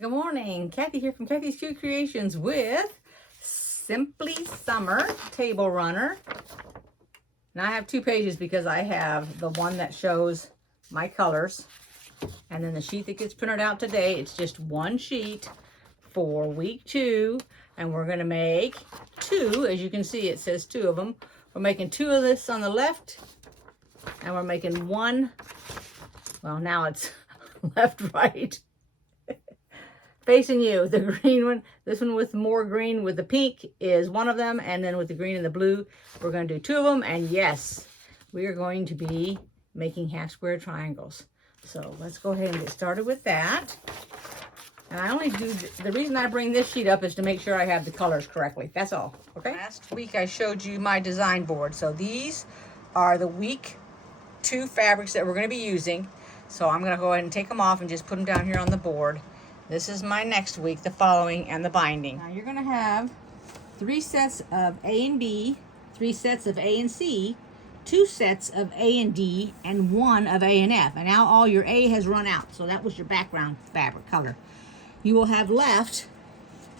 Good morning, Kathy here from Kathyskutekreations with Simply Summer Table Runner. And I have two pages because I have the one that shows my colors and then the sheet that gets printed out today. It's just one sheet for week 2, and we're going to make 2. As you can see, it says 2 of them. We're making 2 of this on the left, and we're making 1. Well, now it's left, right. Facing you, the green one, this one with more green with the pink is one of them, and then with the green and the blue, we're going to do 2 of them. And yes, we are going to be making half square triangles. So let's go ahead and get started with that. And I only do, the reason I bring this sheet up is to make sure I have the colors correctly. That's all, okay? Last week I showed you my design board. So these are the week 2 fabrics that we're going to be using. So I'm going to go ahead and take them off and just put them down here on the board. This is my next week, the following, and the binding. Now you're going to have 3 sets of A and B, 3 sets of A and C, 2 sets of A and D, and 1 of A and F. And now all your A has run out, so that was your background fabric color. You will have left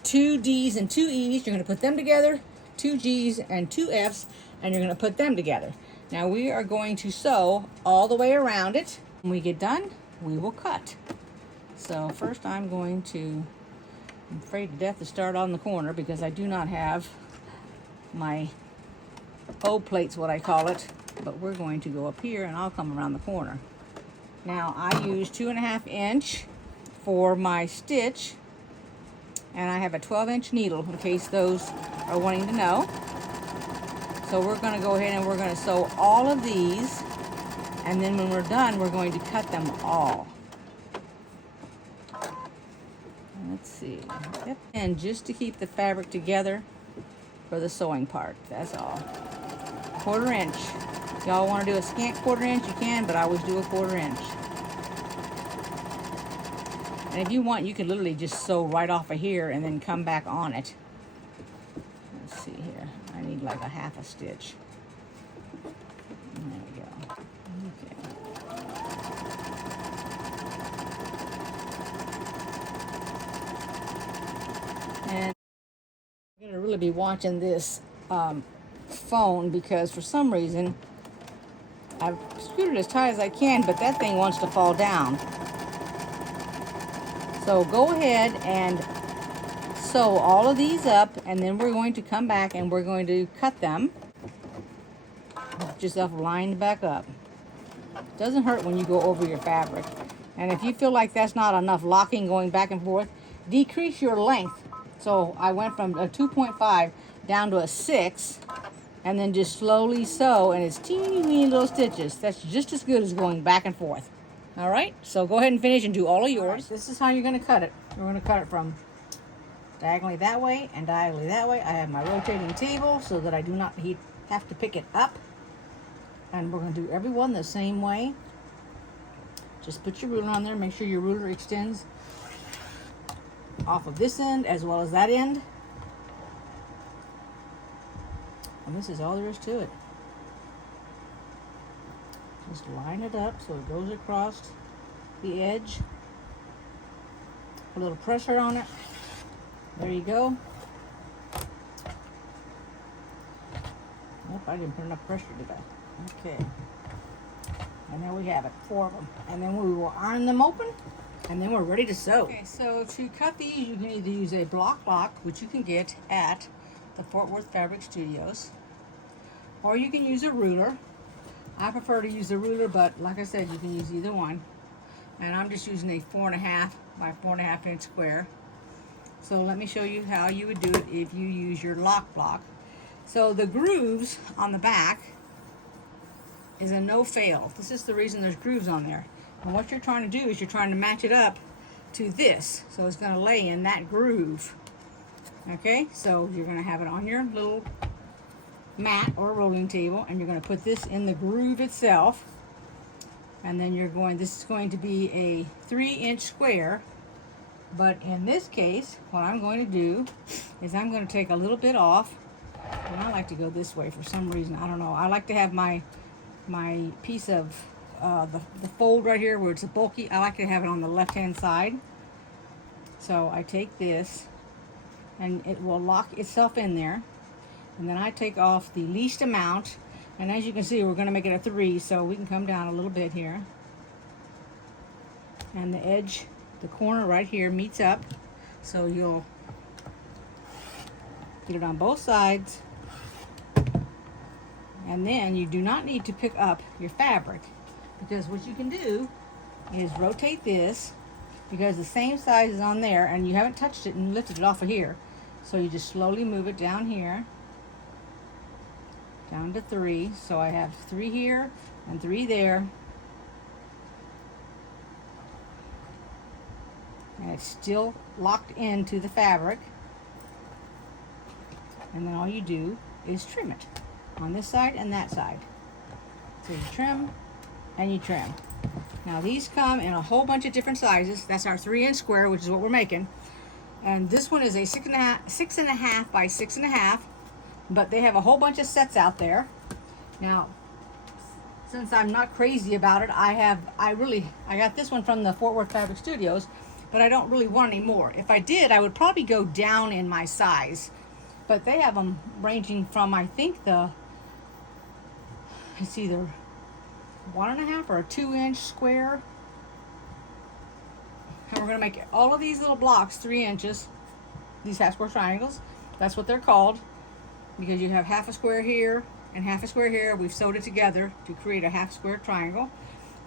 2 Ds and 2 Es. You're going to put them together, 2 Gs and 2 Fs, and you're going to put them together. Now we are going to sew all the way around it. When we get done, we will cut. So first I'm afraid to death to start on the corner because I do not have my O plates, what I call it, but we're going to go up here and I'll come around the corner. Now I use 2.5 inch for my stitch, and I have a 12-inch needle in case those are wanting to know. So we're going to go ahead and we're going to sew all of these, and then when we're done we're going to cut them all. Let's see. Yep. And just to keep the fabric together for the sewing part, that's all. 1/4 inch. If y'all want to do a scant 1/4 inch, you can, but I always do a 1/4 inch. And if you want, you can literally just sew right off of here and then come back on it. Let's see here. I need like a 1/2 stitch. There we go. Okay. And I'm going to really be watching this phone because for some reason I've screwed it as tight as I can, but that thing wants to fall down. So go ahead and sew all of these up, and then we're going to come back and we're going to cut them. Get yourself lined back up. It doesn't hurt when you go over your fabric. And if you feel like that's not enough locking going back and forth, decrease your length. So I went from a 2.5 down to a 6, and then just slowly sew, and it's teeny weeny little stitches. That's just as good as going back and forth. All right, so go ahead and finish and do all of yours. Right, this is how you're going to cut it. We're going to cut it from diagonally that way and diagonally that way. I have my rotating table so that I do not have to pick it up. And we're going to do every one the same way. Just put your ruler on there. Make sure your ruler extends off of this end as well as that end. And this is all there is to it. Just line it up so it goes across the edge. A little pressure on it. There you go. Nope, I didn't put enough pressure to that. Okay. And there we have it, 4 of them. And then we will iron them open, and then we're ready to sew. Okay, so to cut these, you can either use a block lock, which you can get at the Fort Worth Fabric Studios, or you can use a ruler. I prefer to use a ruler, but like I said, you can use either one. And I'm just using a 4.5 by 4.5 inch square. So let me show you how you would do it if you use your lock block. So the grooves on the back is a no-fail. This is the reason there's grooves on there. And what you're trying to do is you're trying to match it up to this. So it's going to lay in that groove. Okay, so you're going to have it on your little mat or rolling table, and you're going to put this in the groove itself. And then this is going to be a 3-inch square. But in this case, what I'm going to do is I'm going to take a little bit off. And I like to go this way for some reason. I don't know. I like to have my piece of the fold right here where it's bulky. I like to have it on the left hand side. So I take this, and it will lock itself in there. And then I take off the least amount. And as you can see, we're going to make it a 3, so we can come down a little bit here. And the edge, the corner right here meets up. So you'll get it on both sides. And then you do not need to pick up your fabric, because what you can do is rotate this, because the same size is on there and you haven't touched it and lifted it off of here. So you just slowly move it down here, down to 3. So I have 3 here and 3 there. And it's still locked into the fabric. And then all you do is trim it on this side and that side. So you trim and you trim. Now these come in a whole bunch of different sizes. That's our 3-inch square, which is what we're making. And this one is a 6.5 by 6.5, but they have a whole bunch of sets out there. Now, since I'm not crazy about it, I got this one from the Fort Worth Fabric Studios, but I don't really want any more. If I did, I would probably go down in my size, but they have them ranging from, I think it's either 1.5 or a 2-inch square. And we're going to make all of these little blocks 3 inches, these half square triangles. That's what they're called, because you have half a square here and half a square here. We've sewed it together to create a half square triangle.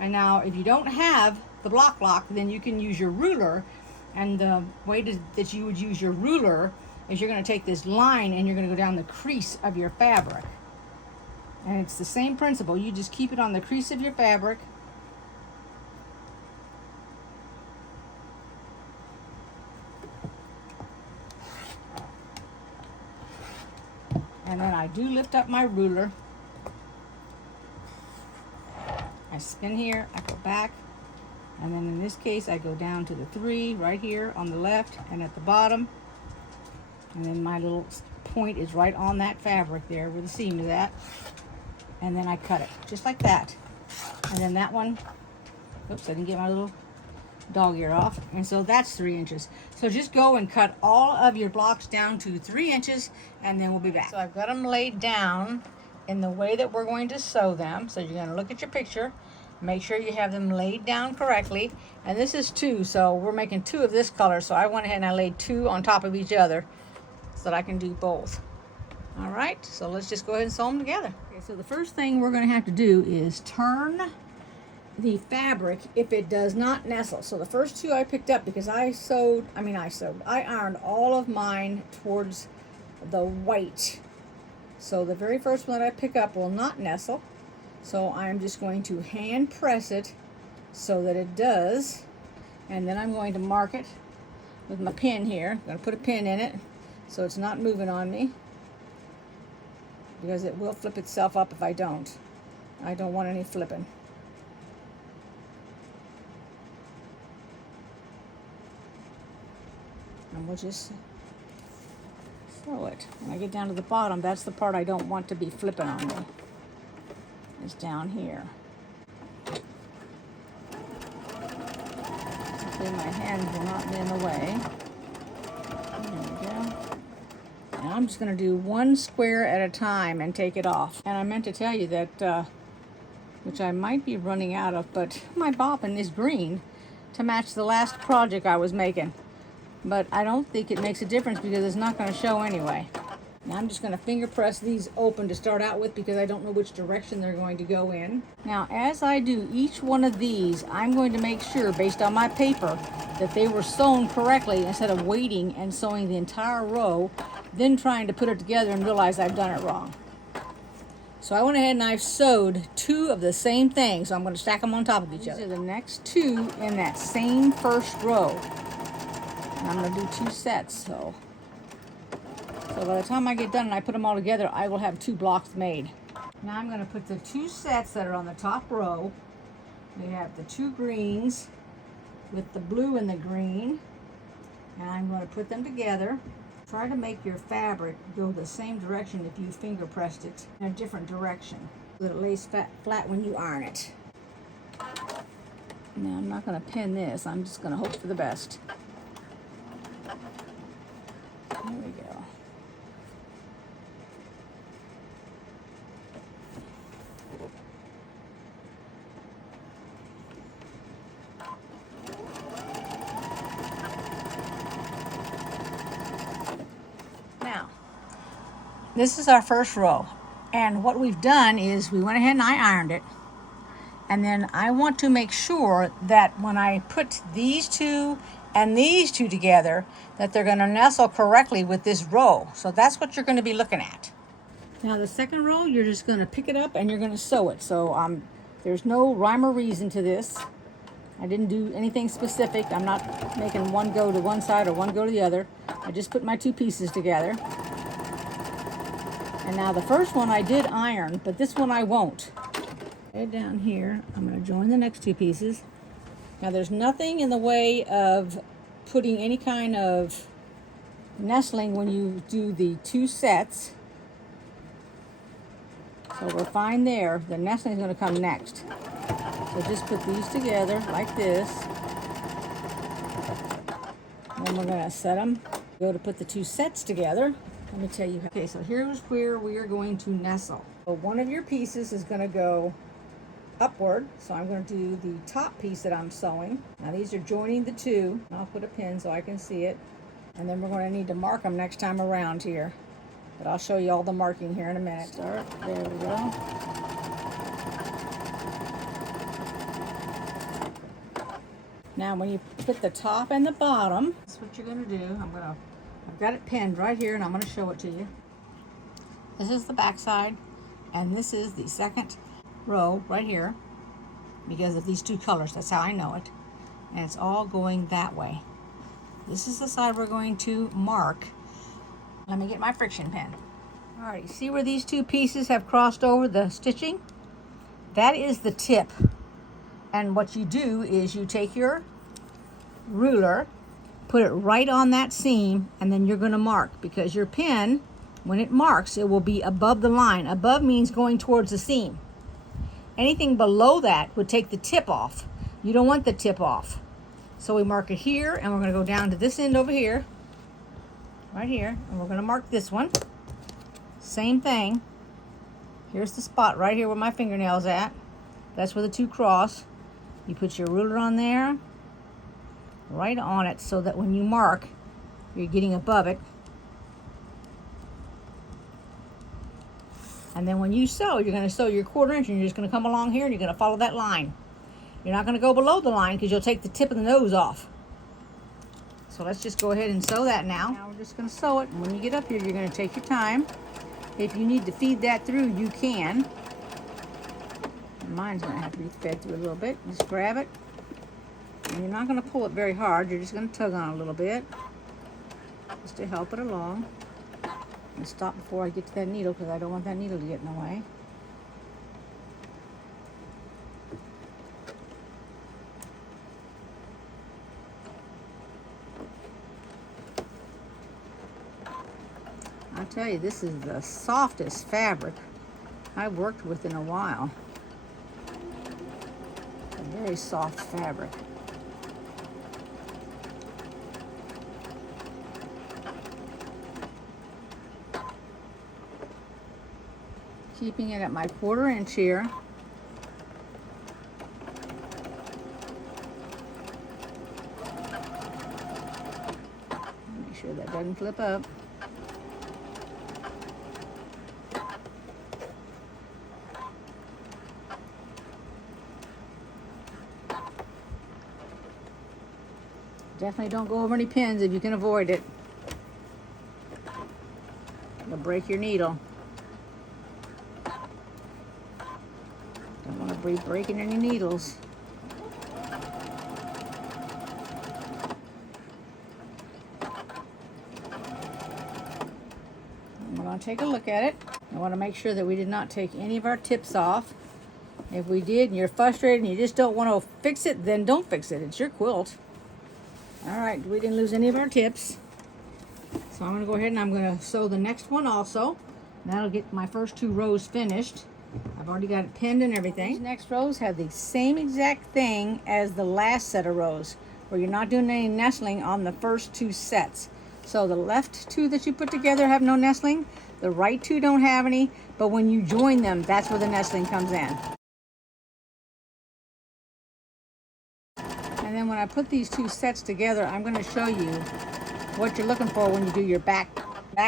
And now if you don't have the block, then you can use your ruler. And the way that you would use your ruler is you're going to take this line and you're going to go down the crease of your fabric. And it's the same principle. You just keep it on the crease of your fabric. And then I do lift up my ruler. I spin here, I go back. And then in this case, I go down to the 3 right here on the left and at the bottom. And then my little point is right on that fabric there where the seam is at. And then I cut it just like that. And then that one, oops, I didn't get my little dog ear off. And so that's 3 inches. So just go and cut all of your blocks down to 3 inches, and then we'll be back. So I've got them laid down in the way that we're going to sew them. So you're going to look at your picture, make sure you have them laid down correctly. And this is 2, so we're making 2 of this color. So I went ahead and I laid 2 on top of each other so that I can do both. All right, so let's just go ahead and sew them together. Okay, so the first thing we're going to have to do is turn the fabric if it does not nestle. So the first 2 I picked up because I ironed all of mine towards the white. So the very first one that I pick up will not nestle. So I'm just going to hand press it so that it does. And then I'm going to mark it with my pin here. I'm going to put a pin in it so it's not moving on me, because it will flip itself up if I don't. I don't want any flipping. And we'll just sew it. When I get down to the bottom, that's the part I don't want to be flipping on me. It's down here. Hopefully my hands will not be in the way. There we go. And I'm just going to do 1 square at a time and take it off. And I meant to tell you that, which I might be running out of, but my bobbin is green to match the last project I was making. But I don't think it makes a difference because it's not going to show anyway. Now I'm just going to finger press these open to start out with, because I don't know which direction they're going to go in. Now as I do each one of these, I'm going to make sure, based on my paper, that they were sewn correctly instead of waiting and sewing the entire row, then trying to put it together and realize I've done it wrong. So I went ahead and I've sewed 2 of the same thing, so I'm going to stack them on top of each other. These are the next 2 in that same first row. And I'm going to do 2 sets, so by the time I get done and I put them all together, I will have 2 blocks made. Now I'm going to put the 2 sets that are on the top row. We have the 2 greens with the blue and the green, and I'm going to put them together. Try to make your fabric go the same direction if you finger pressed it in a different direction, so that it lays flat when you iron it. Now I'm not going to pin this, I'm just going to hope for the best. There we go. Now, this is our first row. And what we've done is we went ahead and I ironed it. And then I want to make sure that when I put these two and these two together, that they're going to nestle correctly with this row. So that's what you're going to be looking at. Now the second row, you're just going to pick it up and you're going to sew it. So there's no rhyme or reason to this. I didn't do anything specific. I'm not making one go to one side or one go to the other. I just put my two pieces together. And now the first one I did iron, but this one I won't. Head down here, I'm going to join the next two pieces. Now there's nothing in the way of putting any kind of nestling when you do the two sets. So we're fine there. The nestling is going to come next. So just put these together like this. Then we're going to set them. Go to put the two sets together. Let me tell you how. Okay, so here's where we are going to nestle. So one of your pieces is going to go upward, so I'm going to do the top piece that I'm sewing. Now these are joining the two. I'll put a pin so I can see it, and then we're going to need to mark them next time around here, but I'll show you all the marking here in a minute. Start, there we go. Now when you put the top and the bottom, that's what you're going to do. I've got it pinned right here and I'm going to show it to you. This is the back side and this is the second row right here because of these two colors. That's how I know it. And it's all going that way. This is the side we're going to mark. Let me get my friction pen. Alright, see where these two pieces have crossed over the stitching? That is the tip. And what you do is you take your ruler, put it right on that seam, and then you're going to mark, because your pen, when it marks, it will be above the line. Above means going towards the seam. Anything below that would take the tip off. You don't want the tip off. So we mark it here, and we're going to go down to this end over here, right here, and we're going to mark this one. Same thing. Here's the spot right here where my fingernail's at. That's where the two cross. You put your ruler on there, right on it, so that when you mark, you're getting above it. And then when you sew, you're going to sew your 1/4 inch, and you're just going to come along here and you're going to follow that line. You're not going to go below the line because you'll take the tip of the nose off. So let's just go ahead and sew that now. Now we're just going to sew it. And when you get up here, you're going to take your time. If you need to feed that through, you can. Mine's going to have to be fed through a little bit. Just grab it. And you're not going to pull it very hard. You're just going to tug on it a little bit, just to help it along. And stop before I get to that needle, because I don't want that needle to get in the way. I'll tell you, this is the softest fabric I've worked with in a while. A very soft fabric. Keeping it at my 1/4 inch here. Make sure that doesn't flip up. Definitely don't go over any pins if you can avoid it. You'll break your needle. Don't want to be breaking any needles. I'm going to take a look at it. I want to make sure that we did not take any of our tips off. If we did and you're frustrated and you just don't want to fix it, then don't fix it. It's your quilt. All right, we didn't lose any of our tips. So I'm going to go ahead and I'm going to sew the next one also. That'll get my first 2 rows finished. I've already got it pinned and everything. These next rows have the same exact thing as the last set of rows. where you're not doing any nestling on the first 2 sets. So the left 2 that you put together have no nestling, the right 2 don't have any, but when you join them, that's where the nestling comes in. And then when I put these 2 sets together, I'm going to show you what you're looking for when you do your back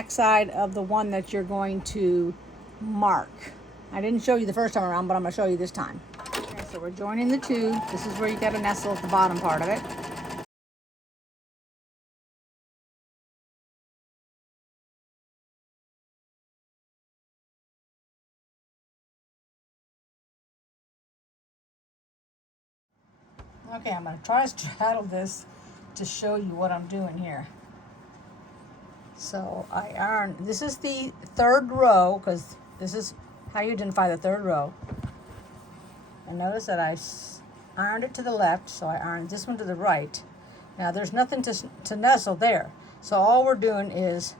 side of the one that you're going to mark. I didn't show you the first time around, but I'm going to show you this time. Okay, so we're joining the 2. This is where you got to nestle at the bottom part of it. Okay, I'm going to try to straddle this to show you what I'm doing here. So I iron, this is the 3rd row, because this is how you identify the 3rd row. And notice that I ironed it to the left, so I ironed this one to the right. Now there's nothing to nestle there. So all we're doing is,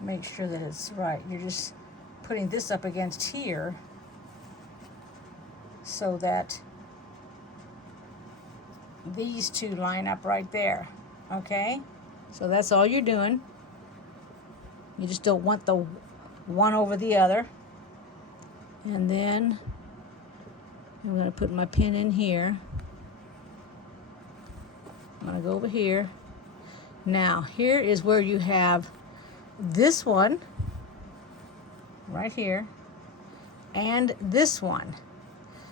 make sure that it's right. You're just putting this up against here so that these 2 line up right there, okay? So that's all you're doing. You just don't want the one over the other. And then I'm going to put my pin in here. I'm going to go over here. Now, here is where you have this one right here and this one.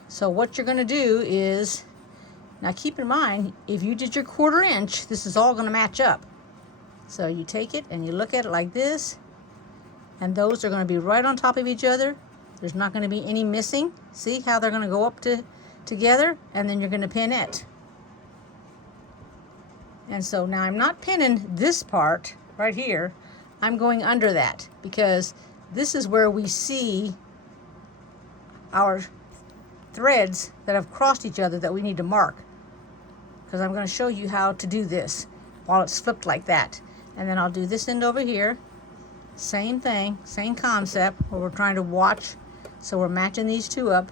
So what you're going to do is, now keep in mind, if you did your 1/4 inch, this is all going to match up. So you take it and you look at it like this, and those are going to be right on top of each other. There's not going to be any missing. See how they're going to go up together, and then you're going to pin it. And so now I'm not pinning this part right here. I'm going under that, because this is where we see our threads that have crossed each other that we need to mark. Because I'm going to show you how to do this while it's flipped like that. And then I'll do this end over here. Same thing, same concept, where we're trying to watch. So we're matching these 2 up.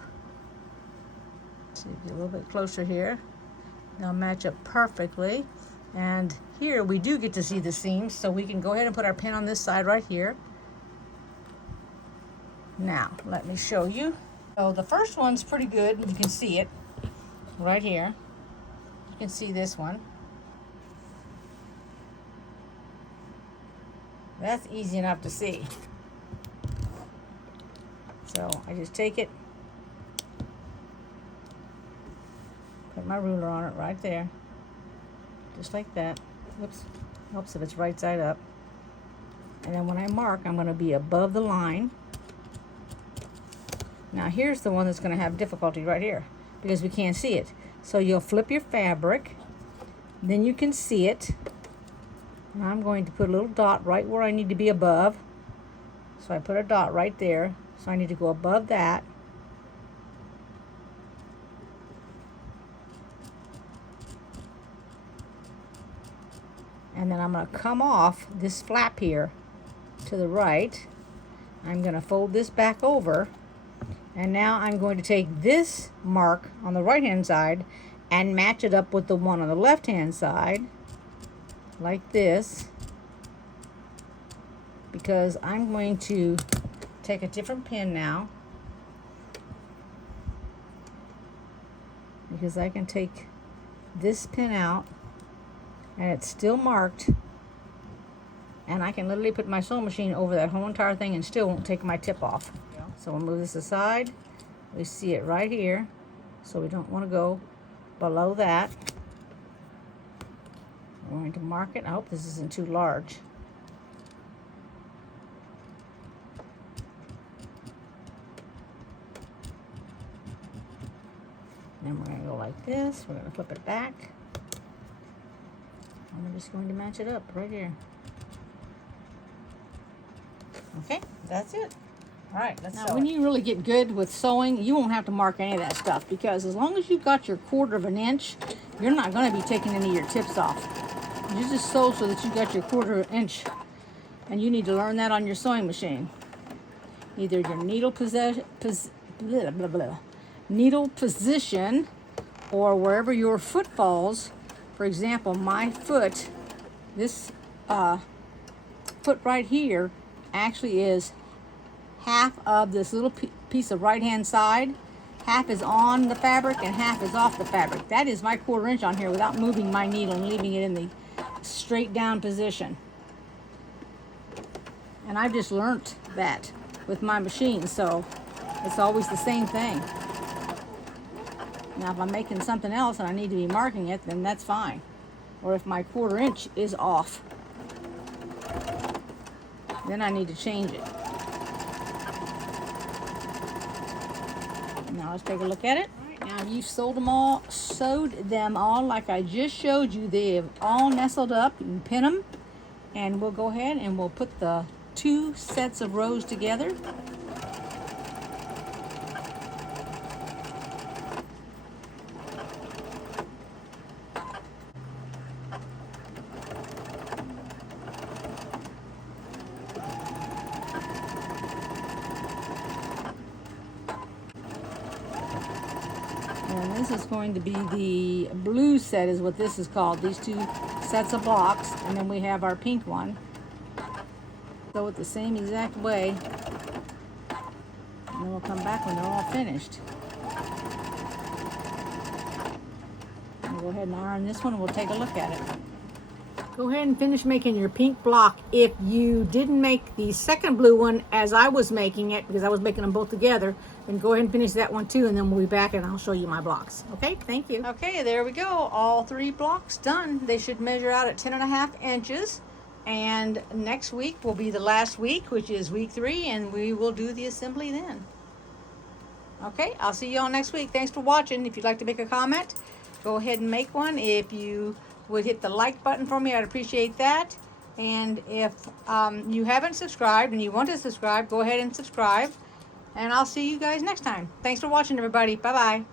So you get a little bit closer here. They'll match up perfectly. And here we do get to see the seams, so we can go ahead and put our pin on this side right here. Now, let me show you. So the first one's pretty good. You can see it right here. You can see this one. That's easy enough to see. So I just take it, put my ruler on it right there, just like that. Whoops, helps if it's right side up. And then when I mark, I'm going to be above the line. Now here's the one that's going to have difficulty right here, because we can't see it. So you'll flip your fabric, then you can see it. And I'm going to put a little dot right where I need to be above. So I put a dot right there. So I need to go above that. And then I'm going to come off this flap here to the right. I'm going to fold this back over. And now I'm going to take this mark on the right hand side and match it up with the one on the left hand side, like this, because I'm going to take a different pin now, because I can take this pin out and it's still marked, and I can literally put my sewing machine over that whole entire thing and still won't take my tip off. So we'll move this aside. We see it right here, so we don't want to go below that. We're going to mark it. I hope this isn't too large. Then we're going to go like this. We're going to flip it back. And we're just going to match it up right here. Okay, that's it. All right, let's sew. Now, when you really get good with sewing, you won't have to mark any of that stuff, because as long as you've got your 1/4 inch, you're not going to be taking any of your tips off. You just sew so that you got your 1/4 inch, and you need to learn that on your sewing machine. Either your needle position, or wherever your foot falls. For example, my foot, this foot right here actually is half of this little piece of right-hand side. Half is on the fabric and half is off the fabric. That is my 1/4 inch on here without moving my needle and leaving it in the straight down position. And I've just learnt that with my machine, so it's always the same thing. Now if I'm making something else and I need to be marking it, then that's fine. Or if my 1/4 inch is off, then I need to change it. Now let's take a look at it. Now you've sewed them all like I just showed you. They've all nestled up. You can pin them, and we'll go ahead and we'll put the 2 sets of rows together. And this is going to be the blue set, is what this is called. These 2 sets of blocks, and then we have our pink one. Sew it the same exact way, and then we'll come back when they're all finished. We'll go ahead and iron this one, and we'll take a look at it. Go ahead and finish making your pink block. If you didn't make the second blue one as I was making it, because I was making them both together, then go ahead and finish that one too, and then we'll be back and I'll show you my blocks. Okay, thank you. Okay, there we go. All 3 blocks done. They should measure out at 10.5 inches. And next week will be the last week, which is week 3, and we will do the assembly then. Okay, I'll see you all next week. Thanks for watching. If you'd like to make a comment, go ahead and make one. If you would hit the like button for me, I'd appreciate that. And if you haven't subscribed and you want to subscribe, go ahead and subscribe. And I'll see you guys next time. Thanks for watching, everybody. Bye-bye.